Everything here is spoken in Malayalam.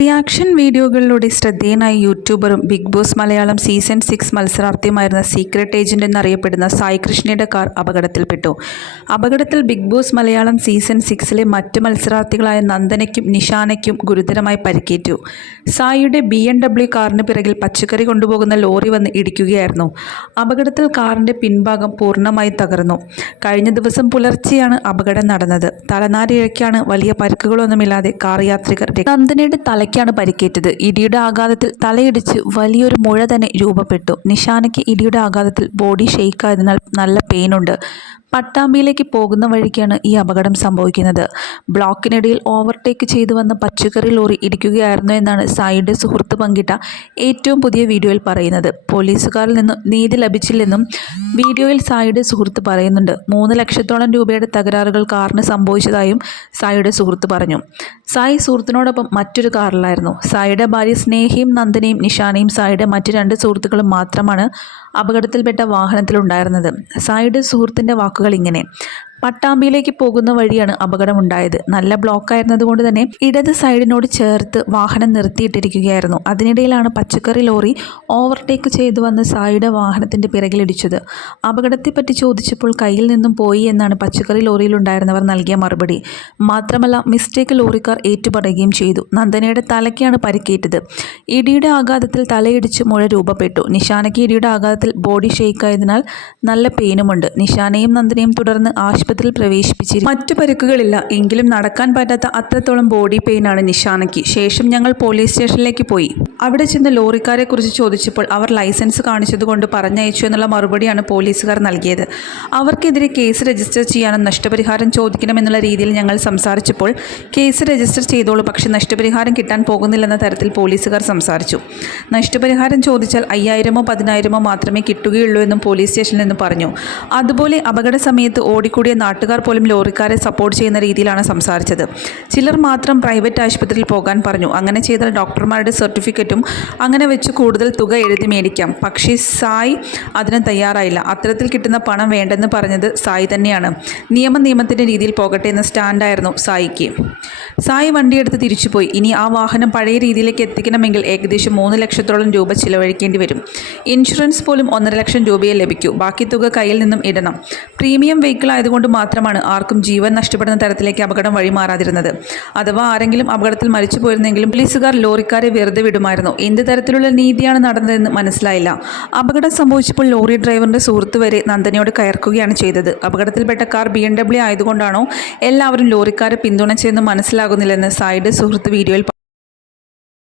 റിയാക്ഷൻ വീഡിയോകളിലൂടെ ശ്രദ്ധേയനായ യൂട്യൂബറും Bigg Boss Malayalam season six മത്സരാർത്ഥിയുമായിരുന്ന secret agent എന്നറിയപ്പെടുന്ന സായി കൃഷ്ണയുടെ കാർ അപകടത്തിൽപ്പെട്ടു. അപകടത്തിൽ ബിഗ് ബോസ് മലയാളം സീസൺ സിക്സിലെ മറ്റ് മത്സരാർത്ഥികളായ നന്ദനയ്ക്കും നിഷാനയ്ക്കും ഗുരുതരമായി പരിക്കേറ്റു. സായിയുടെ ബി എം ഡബ്ല്യു കാറിന് പിറകിൽ പച്ചക്കറി കൊണ്ടുപോകുന്ന ലോറി വന്ന് ഇടിക്കുകയായിരുന്നു. അപകടത്തിൽ കാറിന്റെ പിൻഭാഗം പൂർണമായി തകർന്നു. കഴിഞ്ഞ ദിവസം പുലർച്ചെയാണ് അപകടം നടന്നത്. തലനാരിഴയ്ക്കാണ് വലിയ പരിക്കുകളൊന്നുമില്ലാതെ കാർ യാത്രികർ നന്ദനയുടെ നന്ദനയുടെ തലയ്ക്കാണ് പരിക്കേറ്റത്. ഇടിയുടെ ആഘാതത്തിൽ തലയിടിച്ച് വലിയൊരു മുഴ തന്നെ രൂപപ്പെട്ടു. നിഷാനയ്ക്ക് ഇടിയുടെ ആഘാതത്തിൽ ബോഡി ഷെയ്ക്കായതിനാൽ നല്ല പെയിനുണ്ട്. പട്ടാമ്പിയിലേക്ക് പോകുന്ന വഴിക്കാണ് ഈ അപകടം സംഭവിക്കുന്നത്. ബ്ലോക്കിനിടയിൽ ഓവർടേക്ക് ചെയ്തു വന്ന പച്ചക്കറി ലോറി ഇടിക്കുകയായിരുന്നു എന്നാണ് സായിയുടെ സുഹൃത്ത് പങ്കിട്ട ഏറ്റവും പുതിയ വീഡിയോയിൽ പറയുന്നത്. പോലീസുകാരിൽ നിന്നും നീതി ലഭിച്ചില്ലെന്നും വീഡിയോയിൽ സായിയുടെ സുഹൃത്ത് പറയുന്നുണ്ട്. മൂന്ന് ലക്ഷത്തോളം രൂപയുടെ തകരാറുകൾ കാറിന് സംഭവിച്ചതായും സായിയുടെ സുഹൃത്ത് പറഞ്ഞു. സായി സുഹൃത്തിനോടൊപ്പം മറ്റൊരു കാറിലായിരുന്നു. സായിയുടെ ഭാര്യ സ്നേഹയും നന്ദനയും നിഷാനയും സായിയുടെ മറ്റു രണ്ട് സുഹൃത്തുക്കളും മാത്രമാണ് അപകടത്തിൽപ്പെട്ട വാഹനത്തിലുണ്ടായിരുന്നത്. സായിയുടെ സുഹൃത്തിന്റെ വാക്കുകൾ ഇങ്ങനെ. പട്ടാമ്പിയിലേക്ക് പോകുന്ന വഴിയാണ് അപകടമുണ്ടായത്. നല്ല ബ്ലോക്ക് ആയിരുന്നതുകൊണ്ട് തന്നെ ഇടത് സൈഡിനോട് ചേർത്ത് വാഹനം നിർത്തിയിട്ടിരിക്കുകയായിരുന്നു. അതിനിടയിലാണ് പച്ചക്കറി ലോറി ഓവർടേക്ക് ചെയ്തു വന്ന് സായിയുടെ വാഹനത്തിന്റെ പിറകിലിടിച്ചത്. അപകടത്തെപ്പറ്റി ചോദിച്ചപ്പോൾ കയ്യിൽ നിന്നും പോയി എന്നാണ് പച്ചക്കറി ലോറിയിലുണ്ടായിരുന്നവർ നൽകിയ മറുപടി. മാത്രമല്ല മിസ്റ്റേക്ക് ലോറിക്കാർ ഏറ്റുപറയുകയും ചെയ്തു. നന്ദനയുടെ തലയ്ക്കാണ് പരിക്കേറ്റത്. ഇടിയുടെ ആഘാതത്തിൽ തലയിടിച്ച് മുഴ രൂപപ്പെട്ടു. നിഷാനയ്ക്ക് ഇടിയുടെ ആഘാതത്തിൽ ബോഡി ഷെയ്ക്കായതിനാൽ നല്ല പെയിനുമുണ്ട്. നിഷാനയും നന്ദനയും തുടർന്ന് ആശുപത്രിയിൽ പ്രവേശിപ്പിച്ചിരുന്നു മറ്റു പരിക്കുകളില്ല. എങ്കിലും നടക്കാൻ പറ്റാത്ത അത്രത്തോളം ബോഡി പെയിൻ ആണ് നിഷാനയ്ക്ക്. ശേഷം ഞങ്ങൾ പോലീസ് സ്റ്റേഷനിലേക്ക് പോയി. അവിടെ ചെന്ന് ലോറിക്കാരെ കുറിച്ച് ചോദിച്ചപ്പോൾ അവർ ലൈസൻസ് കാണിച്ചതുകൊണ്ട് പറഞ്ഞയച്ചു എന്നുള്ള മറുപടിയാണ് പോലീസുകാർ നൽകിയത്. അവർക്കെതിരെ കേസ് രജിസ്റ്റർ ചെയ്യാനും നഷ്ടപരിഹാരം ചോദിക്കണമെന്നുള്ള രീതിയിൽ ഞങ്ങൾ സംസാരിച്ചപ്പോൾ കേസ് രജിസ്റ്റർ ചെയ്തോളൂ. പക്ഷേ നഷ്ടപരിഹാരം കിട്ടാൻ പോകുന്നില്ലെന്ന തരത്തിൽ പോലീസുകാർ സംസാരിച്ചു. നഷ്ടപരിഹാരം ചോദിച്ചാൽ അയ്യായിരമോ പതിനായിരമോ മാത്രമേ കിട്ടുകയുള്ളൂ എന്നും പോലീസ് സ്റ്റേഷനിൽ നിന്ന് പറഞ്ഞു. അതുപോലെ അപകട സമയത്ത് ഓടിക്കൂടിയ നാട്ടുകാർ പോലും ലോറിക്കാരെ സപ്പോർട്ട് ചെയ്യുന്ന രീതിയിലാണ് സംസാരിച്ചത്. ചിലർ മാത്രം പ്രൈവറ്റ് ആശുപത്രിയിൽ പോകാൻ പറഞ്ഞു. അങ്ങനെ ചെയ്താൽ ഡോക്ടർമാരുടെ സർട്ടിഫിക്കറ്റും അങ്ങനെ വെച്ച് കൂടുതൽ തുക എഴുതി മേടിക്കാം. പക്ഷേ സായി അതിന് തയ്യാറായില്ല. അത്തരത്തിൽ കിട്ടുന്ന പണം വേണ്ടെന്ന് പറഞ്ഞത് സായി തന്നെയാണ്. നിയമം നിയമത്തിന്റെ രീതിയിൽ പോകട്ടെ എന്ന സ്റ്റാൻഡായിരുന്നു സായിക്ക്. സായി വണ്ടിയെടുത്ത് തിരിച്ചുപോയി. ഇനി ആ വാഹനം പഴയ രീതിയിലേക്ക് എത്തിക്കണമെങ്കിൽ ഏകദേശം മൂന്ന് ലക്ഷത്തോളം രൂപ ചിലവഴിക്കേണ്ടി വരും. ഇൻഷുറൻസ് പോലും ഒന്നര ലക്ഷം രൂപയെ ലഭിക്കൂ. ബാക്കി തുക കയ്യിൽ നിന്നും ഇടണം. പ്രീമിയം വെഹിക്കിൾ ആയതുകൊണ്ട് മാത്രമാണ് ആർക്കും ജീവൻ നഷ്ടപ്പെടുന്ന തരത്തിലേക്ക് അപകടം വഴിമാറാതിരുന്നത്. അഥവാ ആരെങ്കിലും അപകടത്തിൽ മരിച്ചു പോയിരുന്നെങ്കിലും പോലീസുകാർ ലോറിക്കാരെ വെറുതെ വിടുമായിരുന്നു. എന്ത് തരത്തിലുള്ള നീതിയാണ് നടന്നതെന്ന് മനസ്സിലായില്ല. അപകടം സംഭവിച്ചപ്പോൾ ലോറി ഡ്രൈവറിന്റെ സുഹൃത്ത് വരെ നന്ദനയോട് കയർക്കുകയാണ് ചെയ്തത്. അപകടത്തിൽപ്പെട്ട കാർ ബി എം ഡബ്ല്യു ആയതുകൊണ്ടാണോ എല്ലാവരും ലോറിക്കാരെ പിന്തുണച്ചതെന്ന് മനസ്സിലാകുന്നില്ലെന്ന് സായിയുടെ സുഹൃത്ത് വീഡിയോയിൽ